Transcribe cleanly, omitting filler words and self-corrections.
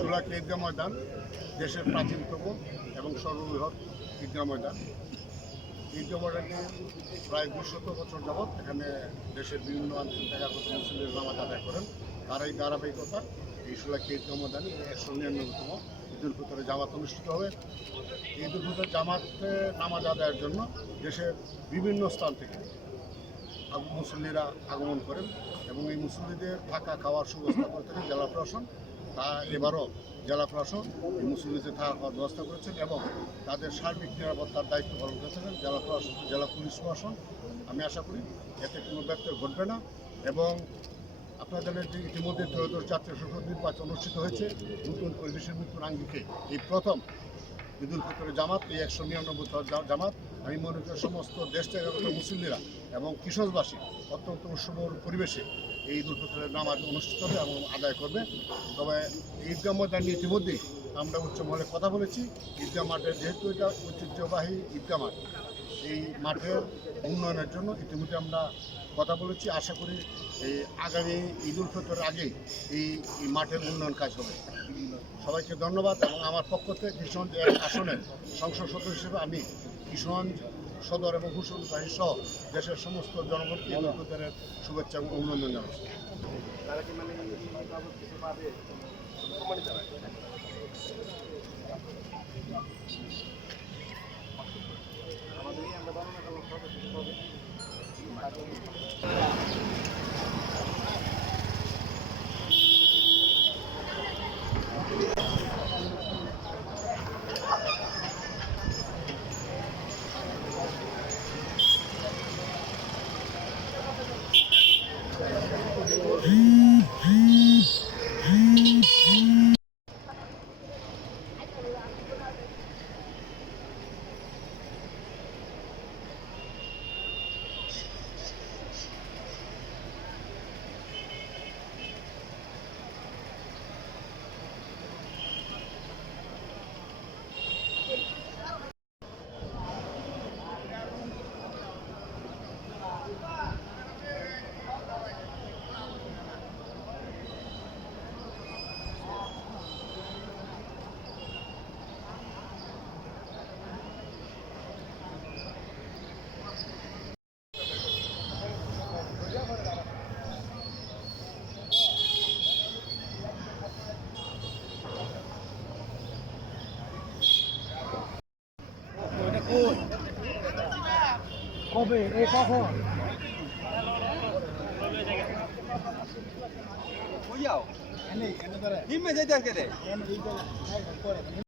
সুলাকি ঈদগাহ ময়দান দেশের প্রাচীনতম এবং সর্ববৃহৎ ঈদগাহ ময়দান। ঈদগাহ ময়দানটি প্রায় 200 বছর যাবৎ এখানে দেশের বিভিন্ন অঞ্চল থেকে আগত মুসলিমরা নামাজ আদায় করেন। তার এই ধারাবাহিকতা এই সুলাকি ঈদগাহ ময়দানে 199তম ঈদুল ফিতরের জামাত অনুষ্ঠিত হবে। ঈদুল ফিতর জামাতে নামাজ আদায়ের জন্য দেশের বিভিন্ন স্থান থেকে মুসল্লিরা আগমন করেন এবং এই মুসল্লিদের থাকা খাওয়ার সুব্যবস্থা করে থাকেন জেলা প্রশাসন। তা এবারও জেলা প্রশাসন এই মুসল্লিদের থাকা খাওয়ার ব্যবস্থা করেছেন এবং তাদের সার্বিক নিরাপত্তার দায়িত্ব পালন করেছেন জেলা প্রশাসন, জেলা পুলিশ প্রশাসন। আমি আশা করি এতে কোনো ব্যত্যয় ঘটবে না এবং আপনারা জানেন যে ইতিমধ্যে ত্রয়োদশ জাতীয় সংসদ নির্বাচন অনুষ্ঠিত হয়েছে। নতুন পরিবেশের মৃত্যুর আঙ্গিকে এই প্রথম ঈদুল ফিতরের জামাত, এই 199তম জামাত। আমি মনে করি সমস্ত দেশ থেকে আগত মুসল্লিরা এবং কিশোরবাসী অত্যন্ত উৎসবর পরিবেশে এই ঈদুল ফিতরের নামাজ অনুষ্ঠিত হবে এবং আদায় করবে। তবে ঈদগাহ ময়দান নিয়ে ইতিমধ্যেই আমরা উচ্চ মহলে কথা বলেছি। ঈদগাহ মাঠের যেহেতু এটা ঐতিহ্যবাহী ঈদগাহ মাঠ, এই মাঠের উন্নয়নের জন্য ইতিমধ্যে আমরা কথা বলেছি। আশা করি এই আগামী ঈদুল ফিতরের আগেই এই মাঠের উন্নয়ন কাজ হবে। সবাইকে ধন্যবাদ এবং আমার পক্ষ থেকে কিশোরগঞ্জ 1 আসনের সংসদ সদস্য হিসেবে আমি কিশোরগঞ্জ সদর এবং হুসুলবাহী সহ দেশের সমস্ত জনগণকে ঈদুল ফিতরের শুভেচ্ছা এবং অভিনন্দন জানাচ্ছি। কবে এ কখন Ôi dào, em này, em này, em này, em này, em này, em này,